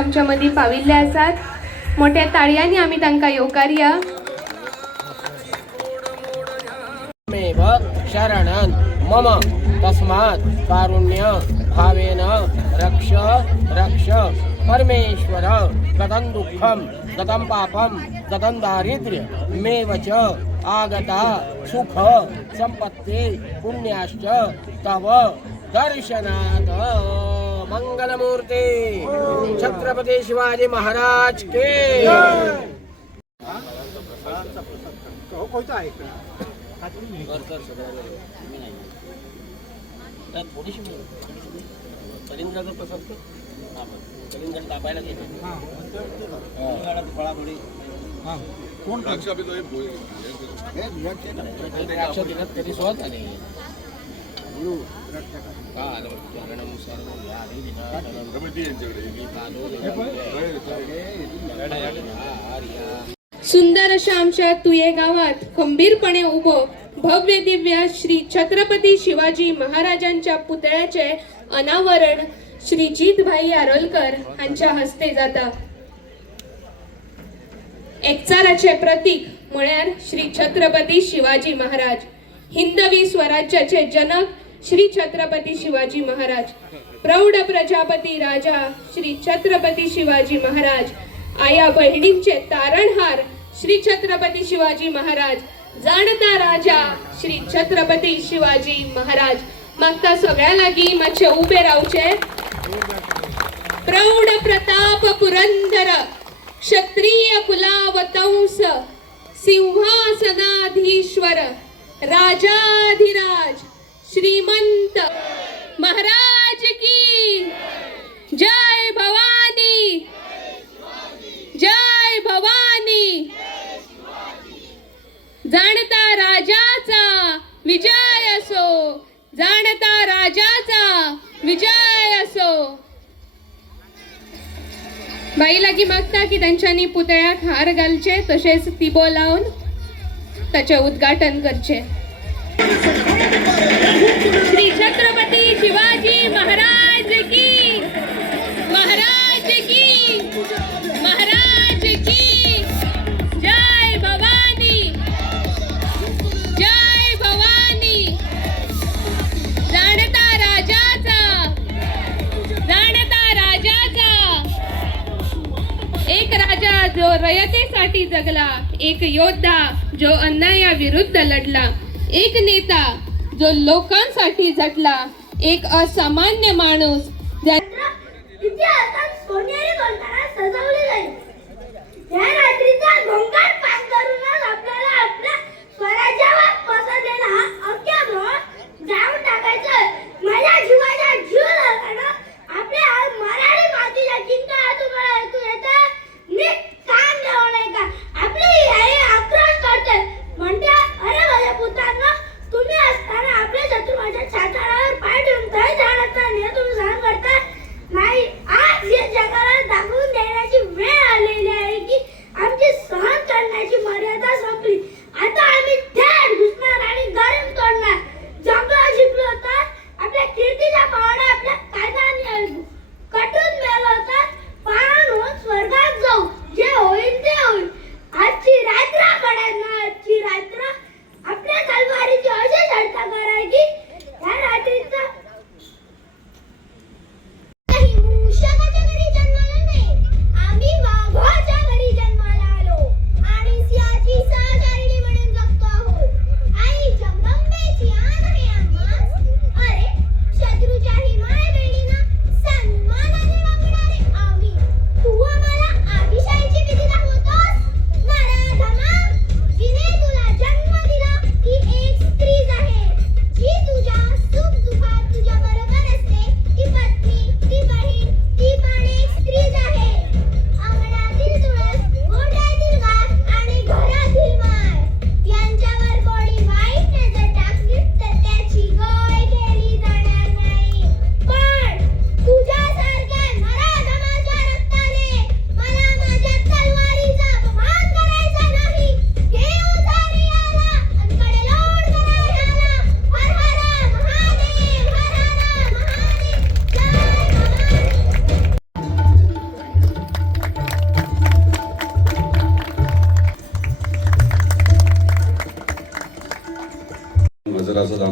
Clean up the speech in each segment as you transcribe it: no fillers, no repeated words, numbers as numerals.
आमच्या मध्ये पाविल्ले आसात। मोठ्या ताळयांनी आम्ही तांकां येवकारया। मेव शरणं मम तस्मात् कारुण्य भावेन रक्ष रक्ष परमेश्वर। गतं दुःखं गतं पापं गतं दारिद्र्य मेव च आगता सुख संपत्ति पुण्याश्च तव दर्शनात्। मंगलमूर्ति छत्रपति शिवाजी महाराज के। थोडीशी कलिंगडाचं पसंत कलिंगड कापायला घेतो फळाफळी कोण द्राक्ष दिलं तरी सोबत आले सुंदर अशा आमच्या तुये गावात खंबीरपणे उभो भव्य दिव्य श्री छत्रपती शिवाजी महाराजांच्या पुतळ्याचे अनावरण श्री जितभाई आरोलकर यांच्या हस्ते जाता। एकचाराचे प्रतीक म्हळ्यार श्री छत्रपती शिवाजी महाराज। हिंदवी स्वराज्याचे जनक श्री छत्रपती शिवाजी महाराज। प्रौढ प्रजापती राजा श्री छत्रपती शिवाजी महाराज। आया बहिणींचे तारणहार श्री छत्रपती शिवाजी महाराज। जाणता राजा श्री छत्रपती शिवाजी महाराज। मागता सगळ्या लागी मातशे उभे रावचे। प्रौढ प्रताप पुरंदर क्षत्रिय कुलावतंस सिंहासनाधीश्वर राजाधिराज श्रीमंत महाराज की जय भवानी जय भवानी। जाणता राजाचा विजय असो जाणता राजाचा विजय असो। बाई लागी मागता की त्यांच्यानी पुतळ्याक हार घालचे तसेच तिबो लावून त्याचे उद्घाटन करचे। श्री छत्रपती शिवाजी महाराज की महाराज की महाराज की जय भवानी जय भवानी। जाणता राजाचा एक राजा जो रयतेसाठी जगला, एक योद्धा जो अन्यायाविरुद्ध लढला, एक नेता जो लोकांसाठी झटला, एक असामान्य माणूस इतिहासात सोनेरी गोंधळात सजवले जाईल। या रात्रीचा गोंगाट पार करूनच आपल्याला आपल्या स्वराज्यावर पसरलेला हा अख्ख्या जाऊन टाकायचं। माझ्या जीवाचा जीव लावताना आपल्या मराठी मातीच्या चिंता तुम्हाला ऐकू येतं? नीट कान देऊ नये का? आपली आई आक्रोश करते, म्हणते अरे माझ्या पुत्रांनो, तुम्ही असताना आपल्या शत्रूच्या छाताडावर पाय ठेवून काय जाणत नाही हे तुम्ही सहन करता नाही। आज या जगाला दाखवून देण्याची वेळ आलेली आहे की आमची सहन करण्याची मर्यादा संपली। आता आम्ही थेट घुसणार आणि गरम तोडणार। जंगला शिकलो तर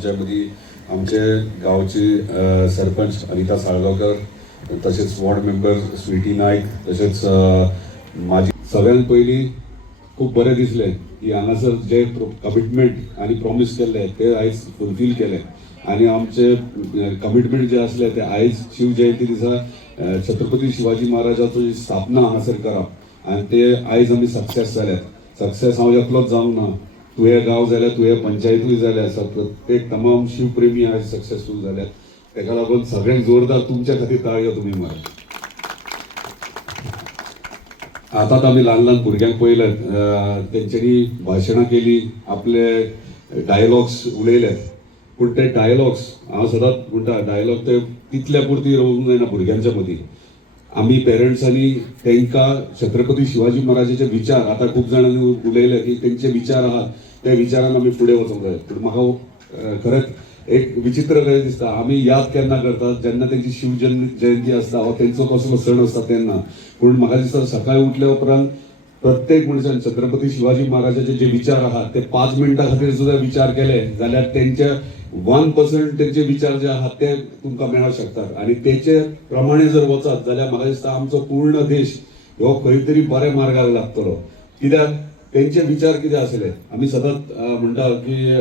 आमच्या मदीं आमचे गांवचे सरपंच अनिता साळगांवकर, तशेंच वॉर्ड मेंबर स्विटी नायक, तशेंच माझी सगळ्यांत पयलीं खूब बरें दिसलें की हांगासर जे कमिटमेंट आनी प्रॉमीस केल्ले ते आयज फुलफील केले आनी आमचे कमिटमेंट जे आसले ते आयज शिवजयंती दिसा छत्रपती शिवाजी महाराजाची स्थापना हांगासर करप आनी ते आयज आमी सक्सेस जाल्यात. सक्सेस हांव एकलोच जावंक ना, तुवें गांव जाल्यार तुवें पंचायतूय जाल्यार प्रत्येक तमाम शिवप्रेमी आयज सक्सेसफूल जाल्यात. ताका लागून सगळ्यांक जोरदार तुमच्या खातीर ताळयो तुमी मार. आतां आमी ल्हान ल्हान भुरग्यांक पळयल्यात, तेंच्यांनी भाशणां केलीं, आपले डायलॉग्स उलयल्यात, पूण ते डायलॉग्स हांव सदांच म्हणटा डायलॉग ते तितल्या पुरती रावूंक जायना भुरग्यांच्या मदीं. आमी पेरंट्सांनी तांकां छत्रपती शिवाजी महाराजाचे विचार, आतां खूब जाणांनी उलयले की तेंचे विचार आहात त्या विचारान आमी फुडें वचूंक जाय. पूण म्हाका खरेंच एक विचित्र कशें दिसता, आमी याद केन्ना करतात जेन्ना तेंची शिव जयंती आसता वा तेंचो कसलो सण आसता तेन्ना. पूण म्हाका दिसता सकाळी उठल्या उपरांत प्रत्येक मनशान छत्रपती शिवाजी महाराजाचे जे विचार आहात ते 5 मिनटां खातीर सुद्दां विचार केले जाल्यार तेंचे 1% तेंचे विचार जे आहात ते तुमकां मेळूंक शकतात. आनी तेचे प्रमाणे जर वचत जाल्यार म्हाका दिसता आमचो पूर्ण देश हो खंय तरी बऱ्या मार्गाक लागतलो. कित्याक तेंचे विचार कितें आसले, आमी सदांच म्हणटा की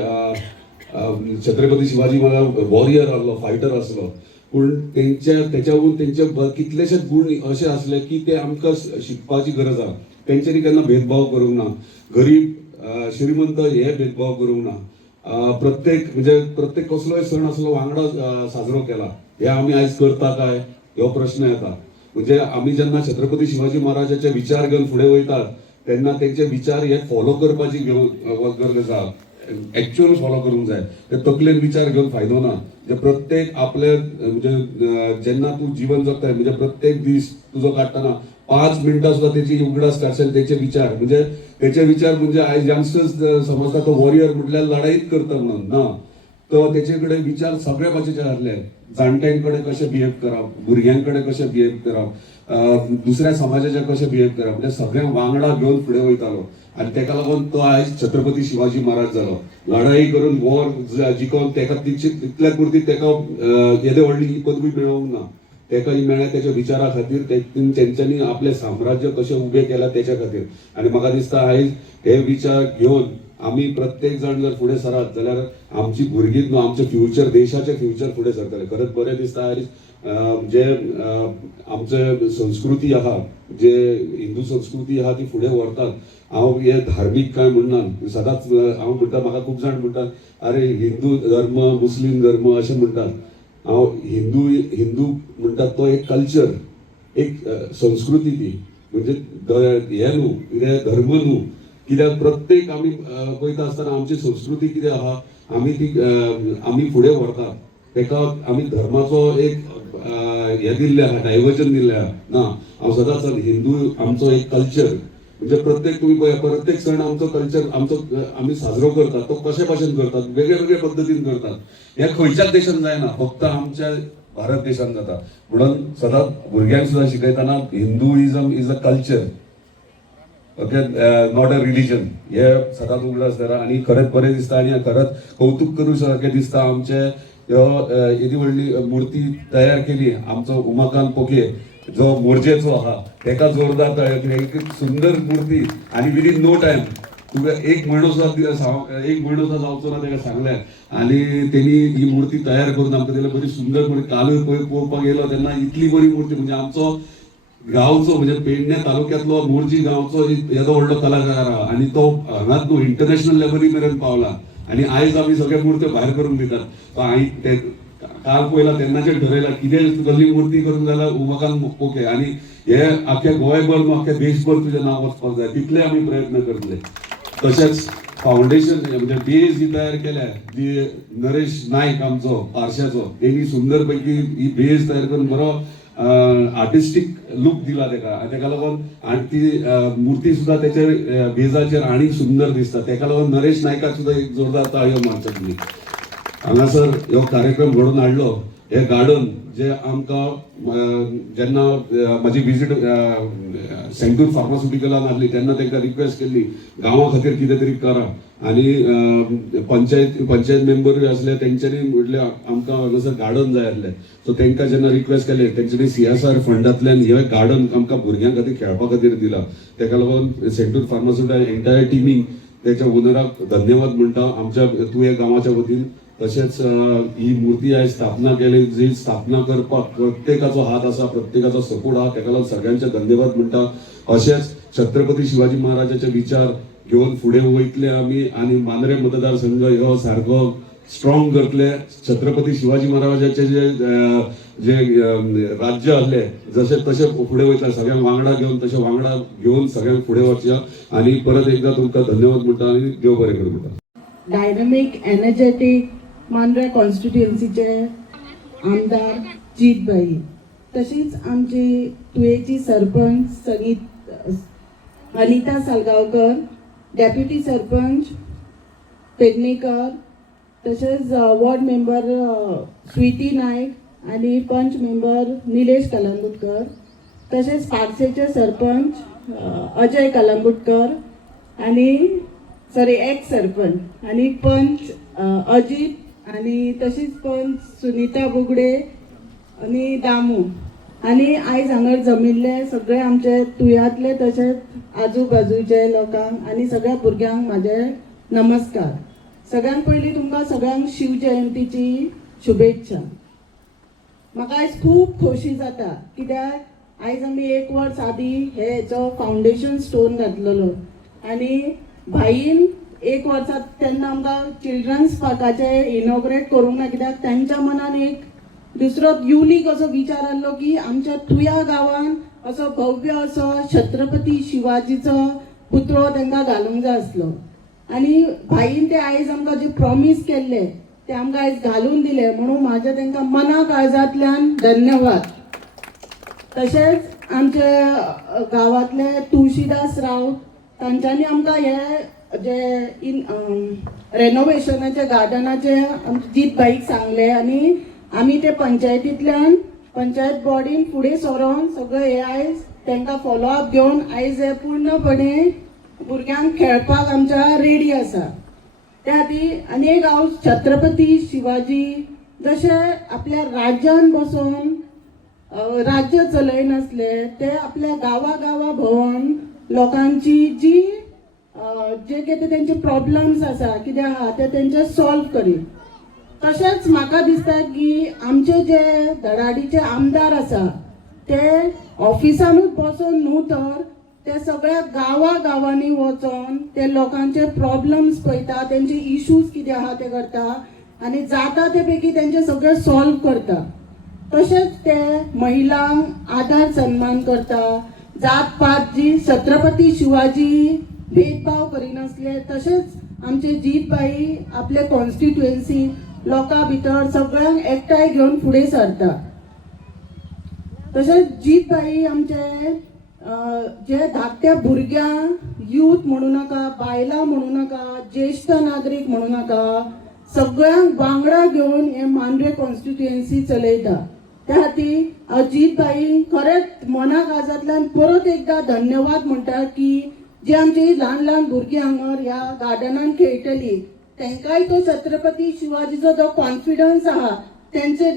छत्रपती शिवाजी महाराज वॉरियर आसलो, फायटर आसलो, पूण तेच्यावरून तेंचे कितलेशेच गूण अशे आसले की ते आमकां शिकपाची गरज आहा. तेंच्यांनी केन्ना भेदभाव करूंक ना, गरीब श्रीमंत हे भेदभाव करूंक ना. प्रत्येक कसलोय सण असलो वांगडा साजरो केला. हे आमी आयज करता काय हो प्रश्न येता. म्हणजे आमी जेन्ना छत्रपती शिवाजी महाराजाचे विचार घेवन फुडें वयतात तेन्ना तेंचे विचार हे फॉलो करपाची गरज आहा. एक्च्युअल फॉलो करूंक जाय. ते तकलेन विचार घेवन फायदो ना. जे प्रत्येक आपले म्हणजे जेन्ना तूं जीवन जगताय म्हणजे प्रत्येक दीस तुजो काडटना 5 मिनटां सुद्दां तेची उगडास काडशात तेचे विचार म्हणजे आयज यंगस्टर्स समजता तो वॉरियर म्हटल्यार लढाईच करता म्हणून ना. तो तेचे कडेन विचार सगळे भाशेचे आसले. जाणट्यांकडे कशें बिहेव करप, भुरग्यांकडे कशें बिहेव करप, दुसऱ्या समाजाचे कशें बिहेव करप, म्हणजे सगळ्यांक वांगडा घेवन फुडें वयतालो. आनी तेका लागून तो आयज छत्रपती शिवाजी महाराज जालो. लढाई करून वॉर जिखोवन तेका तितल्या पुरती तेका येदे व्हडली ही पदवी मेळोंक ना. तेका ही मेळ्ळ्या तेच्या विचारा खातीर, तेंच्यांनी आपले साम्राज्य कशें उबें केलां तेच्या खातीर. आनी म्हाका दिसता आयज हे विचार घेवन आमी प्रत्येक जाण जर फुडें सरत जाल्यार आमची भुरगीं न्हू आमचें फ्युचर, देशाचें फ्युचर फुडें सरतलें. खरेंच बरें दिसता आयज जे आमचे संस्कृती आहा, जे हिंदू संस्कृती आहा ती फुडें व्हरतात. हांव हे धार्मीक कांय म्हणना, सदांच हांव म्हणटा, म्हाका खूब जाण म्हणटात अरे हिंदू धर्म मुस्लीम धर्म अशें म्हणटात. हांव हिंदू म्हणटात तो एक कल्चर, एक संस्कृती ती, म्हणजे हे न्हू धर्म न्हू. कित्याक प्रत्येक आमी पळयता आसतना आमची संस्कृती कितें आहा आमी फुडें व्हरतात. तेका आमी धर्माचो एक हे दिल्ले आहा, डायवर्जन दिल्ले आहा ना. हांव सदांच हिंदू आमचो एक कल्चर, म्हणजे प्रत्येक तुम्ही पळया प्रत्येक सण आमचो कल्चर आमी साजरो करतात तो कशे भाशेन करतात, वेगळे वेगळे पद्दतीन करतात. हे खंयच्याच देशान जायना, फक्त आमच्या भारत देशान जाता. म्हणून सदांच भुरग्यांक सुद्दां शिकयतना Hinduism is a culture, okay, not a religion, हे सदांच उगड आसता. आनी खरेंच बरें दिसता आनी खरेंच कौतुक करूं सारकें दिसता. आमचे येदी व्हडली मुर्ती तयार केली आमचो उमाकांत पोके जो मोरजेचो आहा, तेका जोरदार तयार केली. एक सुंदर मूर्ती आनी विदीन नो टायम तुका एक म्हयनो सुद्दां जावचो ना तेका सांगलें आनी तेणी ही मूर्ती तयार करून आमकां दिली. बरी सुंदर मूर्ती. कालूय पळोवपाक गेलो तेन्ना इतली बरी मूर्ती, म्हणजे आमचो गांवचो म्हणजे पेडणे तालुक्यांतलो मोरजी गांवचो येदो व्हडलो कलाकार आहा आनी तो हांगाच न्हू इंटरनॅशनल लेवली मेरेन पावला. आनी आयज आमी सगळे मूर्त्यो भायर करून दितात. काल पयला तेन्नाचेर ठरयला कितें कसली मूर्ती करूंक जाल्यार उमाकांत पोके, आनी हे आख्या गोंयभर न्हू आख्या देशभर तुजें नांव वचपाक जाय, तितले आमी प्रयत्न करतले. तशेंच फावंडेशन म्हणजे बेज जी तयार केल्या, जी नरेश नायक आमचो पार्श्याचो, तेणी सुंदर पैकी ही बेज तयार करून बरो आर्टिस्टीक लूक दिला तेका लागून. आनी ती मुर्ती सुद्दां तेच्या बेजाचेर आनीक सुंदर दिसता. तेका लागून नरेश नायकाक सुद्दां एक जोरदार ताळयो मारचो तुमी. हांगासर हो कार्यक्रम घडोवन हाडलो हे गार्डन जे आमकां जेन्ना म्हाजी विजीट सेंटूर फार्मास्युटिकलान आसली तेन्ना तांकां रिक्वेस्ट केल्ली गांवा खातीर कितें तरी करा आनी पंचायत मेंबर आसले तेंच्यांनी म्हटलें आमकां हांगासर गार्डन जाय आसलें सो तांकां जेन्ना रिक्वेस्ट केलें तेंच्यांनी CSR फंडांतल्यान हे गार्डन आमकां भुरग्यां खातीर खेळपा खातीर दिला तेका लागून सेंटूर फार्मास्युटिकल एंटायर टिमीक त्याच्या ओनराक धन्यवाद म्हणटा आमच्या तुये गांवाच्या वतीन तशेंच ही मूर्ती आयज स्थापना केली जी स्थापना करपाक प्रत्येकाचो हात आसा प्रत्येकाचो सपोर्ट आहा तेका लागून सगळ्यांचे धन्यवाद म्हणटा अशेंच छत्रपती शिवाजी महाराजाचे विचार घेवन फुडें वयतले आमी आनी मांद्रे मतदारसंघ ह्यो सारको स्ट्रॉंग करतले छत्रपती शिवाजी महाराजाचे जे राज्य आसले जसे तसे फुडें वयतले सगळ्यांक वांगडा घेवन तशें वांगडा घेवन सगळ्यांक फुडें वचया आनी परत एकदा तुमकां धन्यवाद म्हणटा आनी देव बरें करूं म्हणटा डायनॅमिक एनर्जेटीक मांद्रे कॉन्स्टिट्युएन्सीचे आमदार जीतबाई तशीच आमची तुयेची सरपंच अनिता सालगांवकर डेप्युटी सरपंच पेडणेकर तसेच वॉर्ड मेंबर स्वीटी नायक आणि पंच मेंबर निलेश कलंगुटकर तसेच पारसेचे सरपंच अजय कलंगुटकर आणि एक्स सरपंच आणि पंच अजित आणि तशीच पंच सुनीता बुगडे आणि दामू आणि आयज हांगर जमिल्ले सगळे आमचे तुयांतले तशेंच आजूबाजूचे लोकांक आणि सगळ्या भुरग्यांक म्हाजे नमस्कार. सगळ्यांत पयलीं तुमकां सगळ्यांक शिव जयंतीची शुभेच्छा. म्हाका आयज खूब खोशी जाता कित्याक आयज आमी 1 वर्स आदीं हेचो फावंडेशन स्टोन घातलेलो आनी भाईन 1 वर्सां तेन्ना आमकां चिल्ड्रन्स पार्काचे इनॉग्रेट करूंक ना कित्याक तांच्या मनान एक दुसरो युनीक असो विचार आसलो की आमच्या तुया गांवान असो भव्य असो छत्रपती शिवाजीचो पुतळो तांकां घालूंक जाय आसलो आनी भाईन ते आयज आमकां जे प्रॉमीस केल्ले ते आमकां आयज घालून दिले म्हणून म्हाजे तांकां मना काळजांतल्यान धन्यवाद. तशेंच आमचे गांवांतले तुळशीदास राव तांच्यांनी आमकां हे जे रेनोवेशनाचे गार्डनाचे जीतबाईक सांगले आनी आमी ते पंचायतींतल्यान पंचायत बॉडीन फुडें सरोन सगळे हे आयज तांकां फॉलोअप घेवन आयज हे पूर्णपणे भुरग्यांक खेळपाक आमच्या रेडी आसा. त्या खातीर आनी एक हांव छत्रपती शिवाजी जशे आपल्या राज्यान बसून राज्य चलयनासले ते आपल्या गांवा भोंवन लोकांची जी जे कितें तेंचे प्रॉब्लम्स आसा कितें आहा ते तेंचे सॉल्व करीत. तशेंच म्हाका दिसता की आमचे जे धडाडीचे आमदार आसा ते ऑफिसानूच बसून न्हू तर ते सगळ्या गांवांनी वचोन ते लोकांचे प्रॉब्लम्स पळयता तेंचे इश्यूज कितें आहा ते करता आनी जाता ते पैकी तेंचे सगळे सॉल्व करता. तशेंच ते महिलांक आदार सन्मान करता. जात पात जी छत्रपती शिवाजी भेदभाव करिनासले तशेंच आमचे जीतबाई आपले कॉन्स्टिट्युएन्सी लोकां भितर सगळ्यांक एकठांय घेवन फुडें सरता. तशेंच जीतबाई आमचे जे धाकट्या भुरग्यांक यूथ म्हणू नाका बायलां म्हणू नाका ज्येष्ठ नागरीक म्हणू नाका सगळ्यांक वांगडा घेवन हे मांद्रे कॉन्स्टिट्युएन्सी चलयता. त्या खातीर हांव जीतबाई खरेंच मना काळजांतल्यान परत एकदा धन्यवाद म्हणटा की जे आमची ल्हान भुरगीं हांगर ह्या गार्डनान खेळटलीं तांकांय तो छत्रपती शिवाजीचो जो कॉन्फिडन्स आहा तेंचे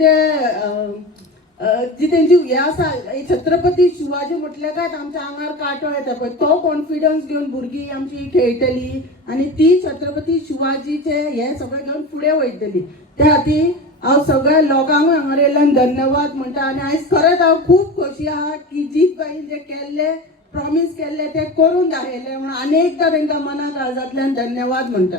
जी तेंची हे आसा छत्रपती शिवाजी म्हटले काय आमच्या आंगार कांटो येता पळय तो कॉन्फिडन्स घेवन भुरगीं आमची खेळटलीं आनी ती छत्रपती शिवाजीचे हे सगळें घेवन फुडें वयतलीं. त्या खातीर हांव सगळ्या लोकांकूय हांगर येयल्यान धन्यवाद म्हणटा आनी आयज खरेंच हांव खूब खोशी आहा की जीतबाईन जे केल्ले प्रॉमीस केल्ले ते करून दाखयले म्हणून आनी एकदां तांकां मना काळजांतल्यान धन्यवाद म्हणटा.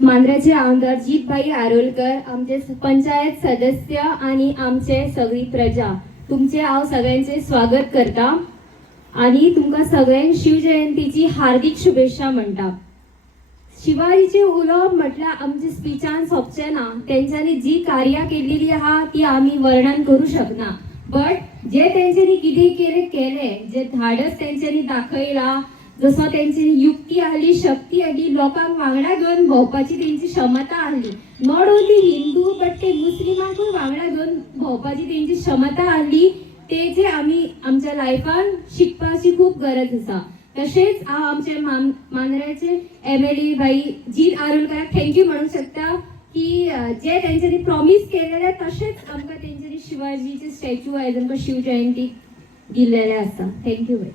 मांद्रेचे आमदार जीतबाई आरोलकर आमचे पंचायत सदस्य आणि आमचे सगळी प्रजा तुमचे हांव सगळ्यांचे स्वागत करता आणि तुमकां सगळ्यांक शिवजयंतीची हार्दिक शुभेच्छा म्हणटा. शिवाजीचे उलोवप म्हटल्यार आमचे स्पिचान सोंपचे ना. तेंच्यांनी जी कार्यां केल्ली आहा ती आमी वर्णन करूं शकना बट जे तेंच्यांनी कितें केले जे धाडस तेंच्यांनी दाखयला जसो तेंची युक्ती आली, शक्ती आली, लोकांक वांगडा घेवन भोंवपाची तेंची क्षमता आली. नॉट ओन्ली हिंदू बट ते मुस्लिमांकूय वांगडा घेवन भोंवपाची तेंची क्षमता आली. ते जे आमी आमच्या लायफान शिकपाची खूप गरज आसा. तशेंच हांव आमचे मांद्रेचे MLA भाई जीत आरोलकराक थँक्यू म्हणूंक शकता की जे तेंच्यांनी प्रॉमिस केलेले तशेंच आमकां तेंच्यांनी शिवाजीचे स्टॅच्यू आयज आमकां शिवजयंतीक दिल्लेले आसा. थँक्यू भाई.